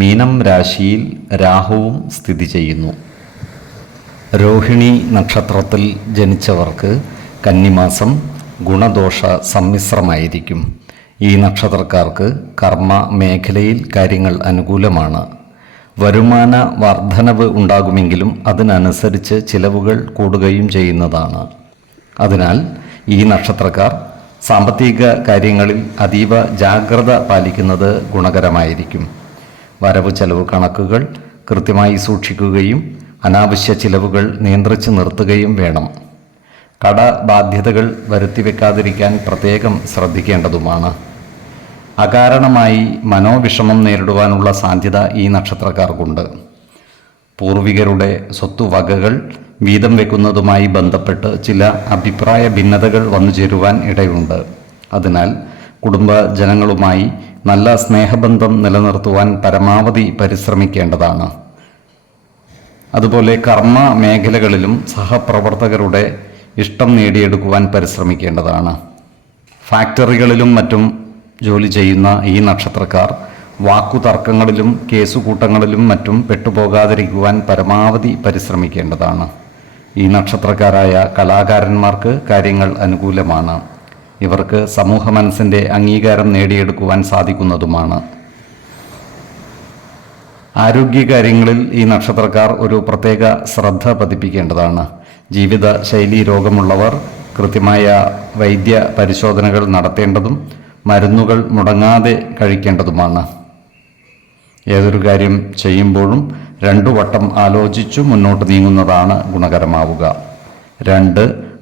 മീനം രാശിയിൽ രാഹുവും സ്ഥിതി ചെയ്യുന്നു. രോഹിണി നക്ഷത്രത്തിൽ ജനിച്ചവർക്ക് കന്നിമാസം ഗുണദോഷ സമ്മിശ്രമായിരിക്കും. ഈ നക്ഷത്രക്കാർക്ക് കർമ്മ മേഖലയിൽ കാര്യങ്ങൾ അനുകൂലമാണ്. വരുമാന വർധനവ് ഉണ്ടാകുമെങ്കിലും അതിനനുസരിച്ച് ചിലവുകൾ കൂടുകയും ചെയ്യുന്നതാണ്. അതിനാൽ ഈ നക്ഷത്രക്കാർ സാമ്പത്തിക കാര്യങ്ങളിൽ അതീവ ജാഗ്രത പാലിക്കുന്നത് ഗുണകരമായിരിക്കും. വരവ് ചെലവ് കണക്കുകൾ കൃത്യമായി സൂക്ഷിക്കുകയും അനാവശ്യ ചിലവുകൾ നിയന്ത്രിച്ച് നിർത്തുകയും വേണം. കടബാധ്യതകൾ വരുത്തിവെക്കാതിരിക്കാൻ പ്രത്യേകം ശ്രദ്ധിക്കേണ്ടതുമാണ്. അകാരണമായി മനോവിഷമം നേരിടുവാനുള്ള സാധ്യത ഈ നക്ഷത്രക്കാർക്കുണ്ട്. പൂർവികരുടെ സ്വത്തുവകകൾ വീതം വെക്കുന്നതുമായി ബന്ധപ്പെട്ട് ചില അഭിപ്രായ ഭിന്നതകൾ വന്നു ചേരുവാൻ ഇടയുണ്ട്. അതിനാൽ കുടുംബ ജനങ്ങളുമായി നല്ല സ്നേഹബന്ധം നിലനിർത്തുവാൻ പരമാവധി പരിശ്രമിക്കേണ്ടതാണ്. അതുപോലെ കർമ്മ മേഖലകളിലും സഹപ്രവർത്തകരുടെ ഇഷ്ടം നേടിയെടുക്കുവാൻ പരിശ്രമിക്കേണ്ടതാണ്. ഫാക്ടറികളിലും മറ്റും ജോലി ചെയ്യുന്ന ഈ നക്ഷത്രക്കാർ വാക്കുതർക്കങ്ങളിലും കേസുകൂട്ടങ്ങളിലും മറ്റും പെട്ടുപോകാതിരിക്കുവാൻ പരമാവധി പരിശ്രമിക്കേണ്ടതാണ്. ഈ നക്ഷത്രക്കാരായ കലാകാരന്മാർക്ക് കാര്യങ്ങൾ അനുകൂലമാണ്. ഇവർക്ക് സമൂഹ മനസ്സിന്റെ അംഗീകാരം നേടിയെടുക്കുവാൻ സാധിക്കുന്നതുമാണ്. ആരോഗ്യകാര്യങ്ങളിൽ ഈ നക്ഷത്രക്കാർ ഒരു പ്രത്യേക ശ്രദ്ധ പതിപ്പിക്കേണ്ടതാണ്. ജീവിത ശൈലി രോഗമുള്ളവർ കൃത്യമായ വൈദ്യ പരിശോധനകൾ നടത്തേണ്ടതും മരുന്നുകൾ മുടങ്ങാതെ കഴിക്കേണ്ടതുമാണ്. ഏതൊരു കാര്യം ചെയ്യുമ്പോഴും രണ്ടു വട്ടം ആലോചിച്ചു മുന്നോട്ട് നീങ്ങുന്നതാണ് ഗുണകരമാവുക. രണ്ട്